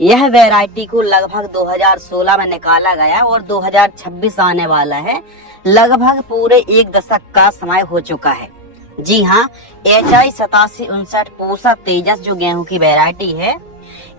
यह वैरायटी को लगभग 2016 में निकाला गया और 2026 आने वाला है। लगभग पूरे एक दशक का समय हो चुका है। जी हाँ, HI 8759 पूसा तेजस जो गेहूं की वैरायटी है,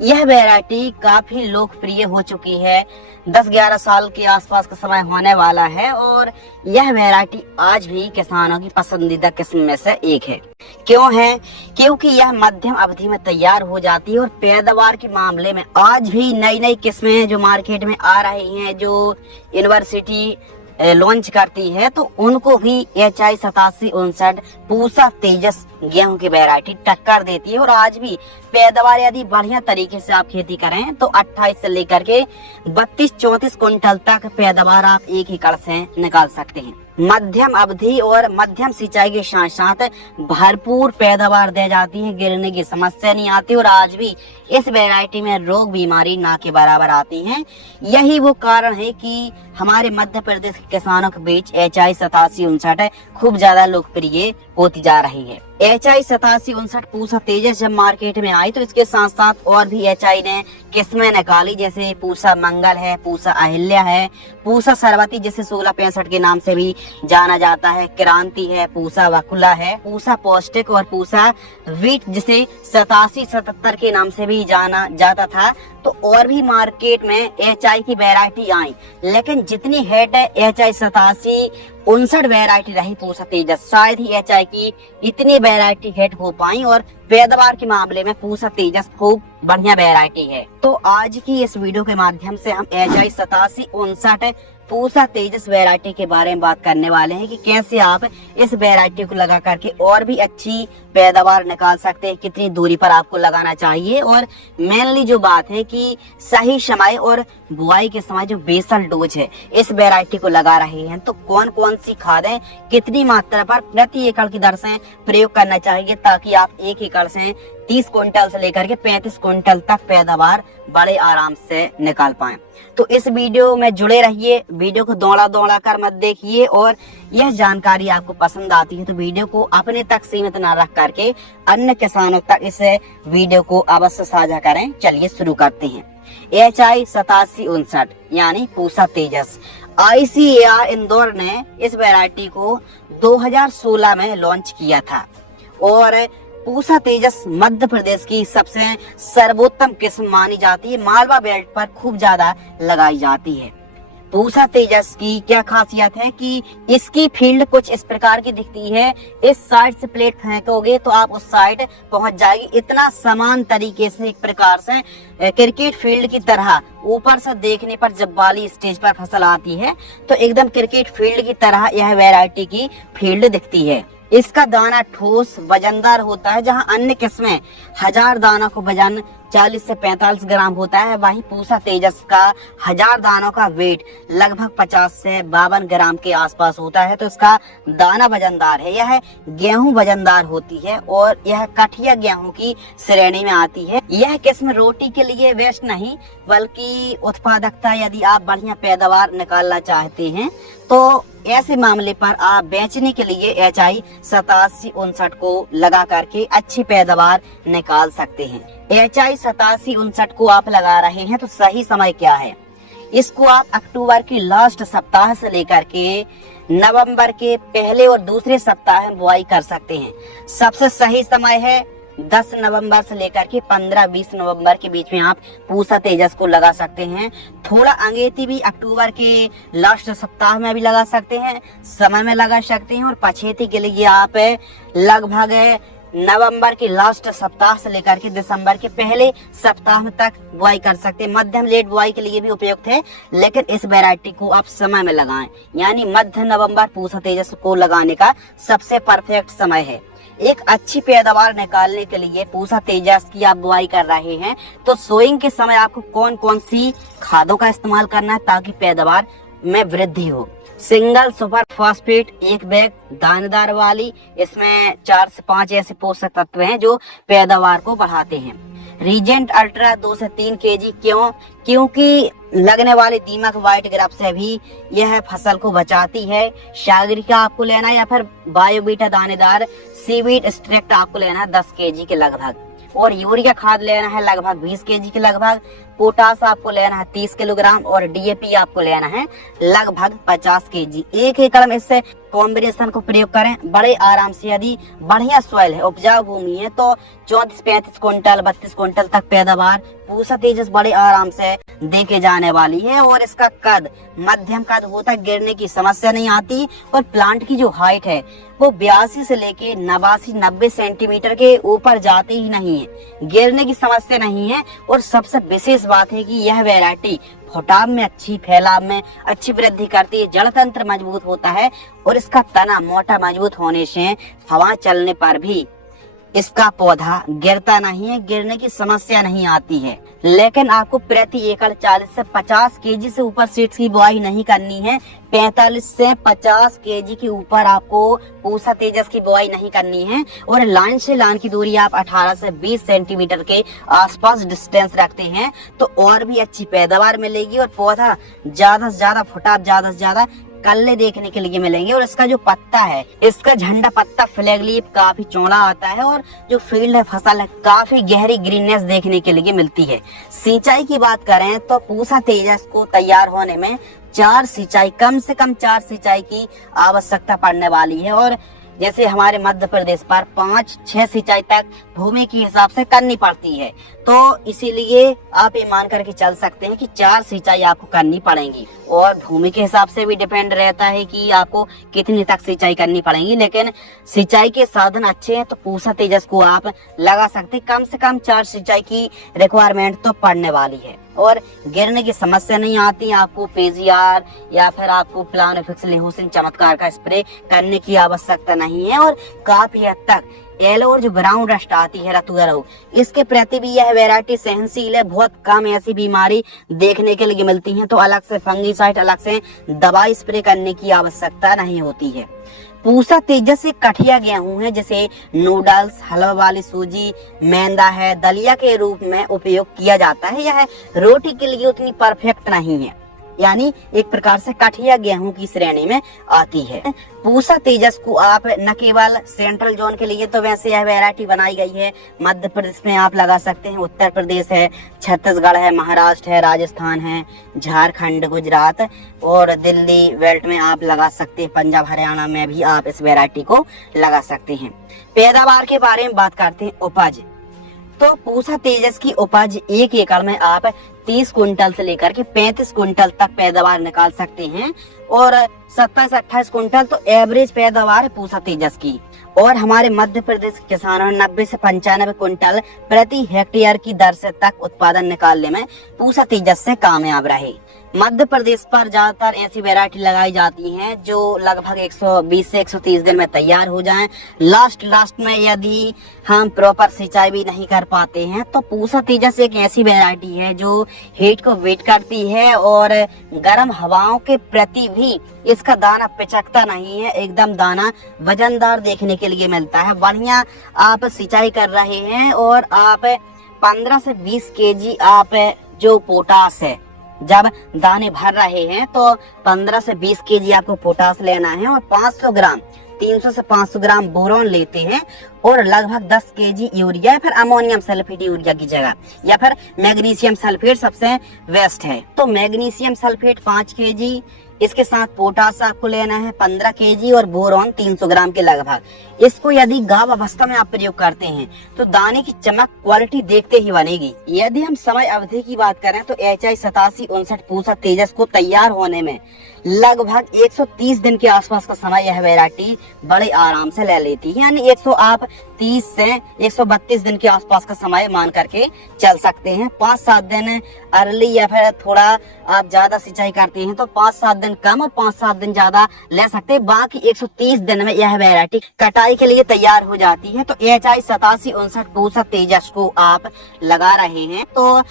यह वैरायटी काफी लोकप्रिय हो चुकी है। 10-11 साल के आसपास का समय होने वाला है और यह वैरायटी आज भी किसानों की पसंदीदा किस्म में से एक है। क्यों है? क्योंकि यह मध्यम अवधि में तैयार हो जाती है और पैदावार के मामले में आज भी नई नई किस्में जो मार्केट में आ रही हैं, जो यूनिवर्सिटी लॉन्च करती है, तो उनको भी HI 8759 पूसा तेजस गेहूं की वैरायटी टक्कर देती है। और आज भी पैदावार यदि बढ़िया तरीके से आप खेती करें तो 28 से लेकर के 32-34 क्विंटल तक पैदावार आप एक एकड़ से निकाल सकते हैं। मध्यम अवधि और मध्यम सिंचाई के साथ साथ भरपूर पैदावार दे जाती है, गिरने की समस्या नहीं आती और आज भी इस वैरायटी में रोग बीमारी ना के बराबर आती है। यही वो कारण है कि हमारे मध्य प्रदेश के किसानों के बीच HI 8759 खूब ज्यादा लोकप्रिय होती जा रही है। HI 8759 पूसा तेजस जब मार्केट में आई तो इसके साथ साथ और भी HI ने किस्में निकाली, जैसे पूसा मंगल है, पूसा अहिल्या है, पूसा सरवती जिसे 1665 के नाम से भी जाना जाता है, क्रांति है, पूसा वकुला है, पूसा पौष्टिक और पूसा वीट जिसे 8777 के नाम से भी जाना जाता था। तो और भी मार्केट में HI की वैरायटी आई, लेकिन जितनी हेट है HI 8759 वैरायटी रही पूसा तेजस, शायद ही HI की इतनी वैरायटी हेट हो पाई और पैदावार के मामले में पूसा तेजस खूब बढ़िया वैरायटी है। तो आज की इस वीडियो के माध्यम से हम HI 8759 पूसा तेजस वैरायटी के बारे में बात करने वाले हैं कि कैसे आप इस वैरायटी को लगा करके और भी अच्छी पैदावार निकाल सकते हैं, कितनी दूरी पर आपको लगाना चाहिए और मेनली जो बात है कि सही समय और बुआई के समय जो बेसल डोज है इस वैरायटी को लगा रहे हैं तो कौन कौन सी खादें कितनी मात्रा पर प्रति एकड़ की दर से प्रयोग करना चाहिए ताकि आप एक एकड़ से 30 क्विंटल से लेकर के 35 क्विंटल तक पैदावार बड़े आराम से निकाल पाएं। तो इस वीडियो में जुड़े रहिए, वीडियो को दौड़ा कर मत देखिए और यह जानकारी आपको पसंद आती है तो वीडियो को अपने तक सीमित न रख करके अन्य किसानों तक इस वीडियो को अवश्य साझा करें। चलिए शुरू करते हैं। HI 8759 यानी पूसा तेजस, ICAR इंदौर ने इस वैरायटी को 2016 में लॉन्च किया था और पूसा तेजस मध्य प्रदेश की सबसे सर्वोत्तम किस्म मानी जाती है, मालवा बेल्ट पर खूब ज्यादा लगाई जाती है। पूसा तेजस की क्या खासियत है कि इसकी फील्ड कुछ इस प्रकार की दिखती है, इस साइड से प्लेट फेंकोगे तो आप उस साइड पहुंच जाएगी, इतना समान तरीके से एक प्रकार से क्रिकेट फील्ड की तरह ऊपर से देखने पर जब वाली स्टेज पर फसल आती है तो एकदम क्रिकेट फील्ड की तरह यह वैरायटी की फील्ड दिखती है। इसका दाना ठोस वजनदार होता है, जहां अन्य किस्में 1000 दानों को वजन 40 से 45 ग्राम होता है, वहीं पूसा तेजस का 1000 दानों का वेट लगभग 50 से 52 ग्राम के आसपास होता है। तो इसका दाना वजनदार है, यह गेहूं वजनदार होती है और यह कठिया गेहूं की श्रेणी में आती है। यह किस्म रोटी के लिए वेस्ट नहीं बल्कि उत्पादकता, यदि आप बढ़िया पैदावार निकालना चाहते हैं तो ऐसे मामले पर आप बेचने के लिए HI 8759 को लगा करके अच्छी पैदावार निकाल सकते हैं। HI 8759 को आप लगा रहे हैं तो सही समय क्या है? इसको आप अक्टूबर की लास्ट सप्ताह से लेकर के नवंबर के पहले और दूसरे सप्ताह में बुआई कर सकते हैं। सबसे सही समय है 10 नवंबर से लेकर के 15-20 नवंबर के बीच में आप पूसा तेजस को लगा सकते हैं। थोड़ा अंगेती भी अक्टूबर के लास्ट सप्ताह में भी लगा सकते हैं, समय में लगा सकते हैं और पछेती के लिए आप लगभग नवंबर के लास्ट सप्ताह से लेकर के दिसंबर के पहले सप्ताह तक बुआई कर सकते हैं। मध्यम लेट बुआई के लिए भी उपयुक्त है, लेकिन इस वैरायटी को आप समय में लगाएं, यानी मध्य नवंबर पूसा तेजस को लगाने का सबसे परफेक्ट समय है। एक अच्छी पैदावार निकालने के लिए पूसा तेजस की आप बुआई कर रहे हैं तो सोइंग के समय आपको कौन कौन सी खादों का इस्तेमाल करना है ताकि पैदावार में वृद्धि हो। सिंगल सुपर फॉस्फेट 1 बैग दानेदार वाली, इसमें 4 से 5 ऐसे पोषक तत्व हैं जो पैदावार को बढ़ाते हैं। रीजेंट अल्ट्रा 2 से 3 kg, क्यों? क्योंकि लगने वाले दीमक व्हाइट ग्रब से भी यह फसल को बचाती है। सागरिका आपको लेना है या फिर बायोबीटा दानेदार सीवीड एक्सट्रैक्ट आपको लेना है 10 kg के लगभग। और यूरिया खाद लेना है लगभग 20 केजी के लगभग, पोटास आपको लेना है 30 किलोग्राम और डीएपी आपको लेना है लगभग 50 केजी। 1 एकड़ में इससे कॉम्बिनेशन को प्रयोग करें बड़े आराम से। यदि बढ़िया सॉइल है, उपजाऊ भूमि है, तो 34-35 क्विंटल 32 क्विंटल तक पैदावार पूसा तेजस बड़े आराम से देके जाने वाली है। और इसका कद मध्यम कद होता है, गिरने की समस्या नहीं आती। और प्लांट की जो हाइट है वो 82 से लेके 89-90 सेंटीमीटर के ऊपर जाती ही नहीं है, गिरने की समस्या नहीं है। और सबसे विशेष बात है कि यह वैरायटी फुटाव में अच्छी, फैलाव में अच्छी वृद्धि करती है, जड़ तंत्र मजबूत होता है और इसका तना मोटा मजबूत होने से हवा चलने पर भी इसका पौधा गिरता नहीं है, गिरने की समस्या नहीं आती है। लेकिन आपको प्रति एकड़ 40 से 50 केजी से ऊपर सीड्स की बुआई नहीं करनी है। 45 से 50 केजी के ऊपर आपको पूसा तेजस की बुआई नहीं करनी है। और लाइन से लाइन की दूरी आप 18 से 20 सेंटीमीटर के आसपास डिस्टेंस रखते हैं तो और भी अच्छी पैदावार मिलेगी और पौधा ज्यादा से ज्यादा फुटाव, ज्यादा से ज्यादा कल्ले देखने के लिए मिलेंगे। और इसका जो पत्ता है, इसका झंडा पत्ता फ्लैग लीफ काफी चौड़ा आता है और जो फील्ड है, फसल है, काफी गहरी ग्रीननेस देखने के लिए मिलती है। सिंचाई की बात करें तो पूसा तेजस को तैयार होने में 4 सिंचाई, कम से कम 4 सिंचाई की आवश्यकता पड़ने वाली है। और जैसे हमारे मध्य प्रदेश पर 5-6 सिंचाई तक भूमि के हिसाब से करनी पड़ती है, तो इसीलिए आप ये मान करके चल सकते हैं कि 4 सिंचाई आपको करनी पड़ेंगी। और भूमि के हिसाब से भी डिपेंड रहता है कि आपको कितनी तक सिंचाई करनी पड़ेगी। लेकिन सिंचाई के साधन अच्छे हैं तो पूसा तेजस को आप लगा सकते हैं। कम से कम 4 सिंचाई की रिक्वायरमेंट तो पड़ने वाली है और गिरने की समस्या नहीं आती। आपको पीजीआर या फिर आपको प्लानोफिक्स लेहोसिन चमत्कार का स्प्रे करने की आवश्यकता नहीं है। और काफी हद तक येलो और जो ब्राउन रस्ट आती है, रतुआ रोग, इसके प्रति भी यह वैरायटी सहनशील है। बहुत कम ऐसी बीमारी देखने के लिए मिलती है तो अलग से फंगीसाइड, अलग से दवाई स्प्रे करने की आवश्यकता नहीं होती है। पूसा तेजस से कठिया गेहूं है, जैसे नूडल्स, हलवा वाली सूजी, मैदा है, दलिया के रूप में उपयोग किया जाता है। यह रोटी के लिए उतनी परफेक्ट नहीं है, यानी एक प्रकार से कठिया गेहूं की श्रेणी में आती है। पूसा तेजस को आप न केवल सेंट्रल जोन के लिए, तो वैसे यह वैरायटी बनाई गई है मध्य प्रदेश में आप लगा सकते हैं, उत्तर प्रदेश है, छत्तीसगढ़ है, महाराष्ट्र है, राजस्थान है, झारखंड, गुजरात और दिल्ली बेल्ट में आप लगा सकते हैं। पंजाब, हरियाणा में भी आप इस वैरायटी को लगा सकते हैं। पैदावार के बारे में बात करते हैं, उपज। तो पूसा तेजस की उपज 1 एकड़ में आप 30 कुंटल से लेकर के 35 कुंटल तक पैदावार निकाल सकते हैं और 27-28 कुंटल तो एवरेज पैदावार है पूसा तेजस की। और हमारे मध्य प्रदेश के किसानों 90 से 95 कुंटल प्रति हेक्टेयर की दर से तक उत्पादन निकालने में पूसा तेजस से कामयाब रहे। मध्य प्रदेश पर ज्यादातर ऐसी वैरायटी लगाई जाती हैं जो लगभग 120 से 130 दिन में तैयार हो जाएं। लास्ट में यदि हम प्रॉपर सिंचाई भी नहीं कर पाते हैं तो पूसा तेजस एक ऐसी वैरायटी है जो हीट को वेट करती है और गर्म हवाओं के प्रति भी इसका दाना पिचकता नहीं है, एकदम दाना वजनदार देखने के लिए मिलता है। बढ़िया आप सिंचाई कर रहे हैं और आप 15 से 20 केजी आप जो पोटास है, जब दाने भर रहे हैं तो 15 से 20 केजी आपको पोटास लेना है और 500 ग्राम 300 से 500 ग्राम बोरॉन लेते हैं और लगभग 10 केजी यूरिया या फिर अमोनियम सल्फेट यूरिया की जगह, या फिर मैग्नीशियम सल्फेट सबसे बेस्ट है। तो मैग्नीशियम सल्फेट 5 केजी, इसके साथ पोटास आपको लेना है 15 केजी और बोरॉन 300 ग्राम के लगभग। इसको यदि गाव अवस्था में आप प्रयोग करते हैं तो दाने की चमक क्वालिटी देखते ही बनेगी। यदि हम समय अवधि की बात करें तो HI 8759 पूसा तेजस को तैयार होने में लगभग 130 दिन के आसपास का समय यह वैरायटी बड़े आराम से ले लेती है, यानी 130 से 132 दिन के आसपास का समय मान करके चल सकते हैं। 5-7 दिन अर्ली या फिर थोड़ा आप ज्यादा सिंचाई करते हैं तो 5-7 दिन कम और 5-7 दिन ज्यादा ले सकते हैं। बाकी 130 दिन में यह वैरायटी कटाई के लिए तैयार हो जाती है। तो HI 8759 पूसा तेजस को आप लगा रहे हैं तो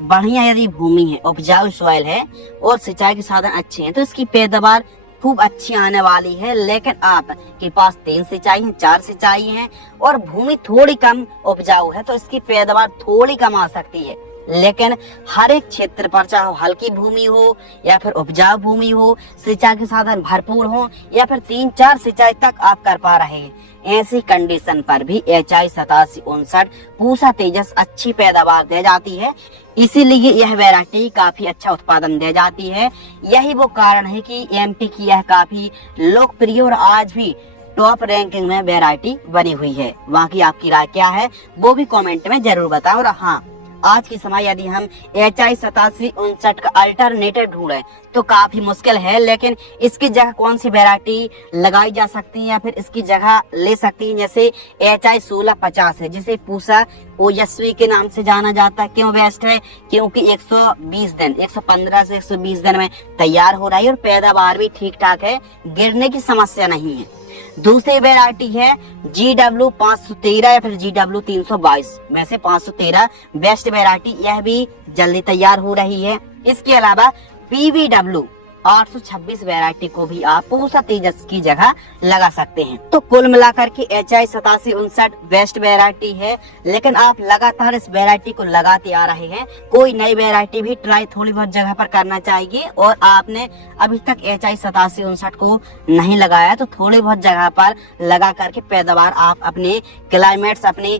बढ़िया यदि भूमि है, उपजाऊ सॉइल है और सिंचाई के साधन अच्छे हैं तो इसकी पैदावार खूब अच्छी आने वाली है। लेकिन आपके पास 3 सिंचाई है, 4 सिंचाई है और भूमि थोड़ी कम उपजाऊ है तो इसकी पैदावार थोड़ी कम आ सकती है। लेकिन हर एक क्षेत्र पर, चाहे हल्की भूमि हो या फिर उपजाऊ भूमि हो, सिंचाई के साधन भरपूर हो या फिर 3-4 सिंचाई तक आप कर पा रहे हैं, ऐसी कंडीशन पर भी HI 8759 पूसा तेजस अच्छी पैदावार दे जाती है। इसीलिए यह वैरायटी काफी अच्छा उत्पादन दे जाती है। यही वो कारण है कि MP की यह काफी लोकप्रिय और आज भी टॉप रैंकिंग में वैरायटी बनी हुई है। वहाँ की आपकी राय क्या है वो भी कमेंट में जरूर बताएं। और हाँ, आज के समय यदि हम HI 8759 का अल्टरनेटिव ढूंढे तो काफी मुश्किल है, लेकिन इसकी जगह कौन सी वैरायटी लगाई जा सकती है या फिर इसकी जगह ले सकती है, जैसे HI 1650 है, जिसे पूसा ओजस्वी के नाम से जाना जाता है। क्यों बेस्ट है? क्योंकि 120 दिन, 115 से 120 दिन में तैयार हो रही है और पैदावार भी ठीक ठाक है, गिरने की समस्या नहीं है। दूसरी वैरायटी है GW 513 या फिर GW 322 में से 513 बेस्ट वैरायटी, यह भी जल्दी तैयार हो रही है। इसके अलावा PVW 826 वैरायटी को भी आप पूसा तेजस की जगह लगा सकते हैं। तो कुल मिलाकर के HI 8759 बेस्ट वैरायटी है, लेकिन आप लगातार इस वैरायटी को लगाते आ रहे हैं। कोई नई वैरायटी भी ट्राई थोड़ी बहुत जगह पर करना चाहिए, और आपने अभी तक HI 8759 को नहीं लगाया तो थोड़ी बहुत जगह पर लगा करके पैदावार आप अपने क्लाइमेट्स, अपने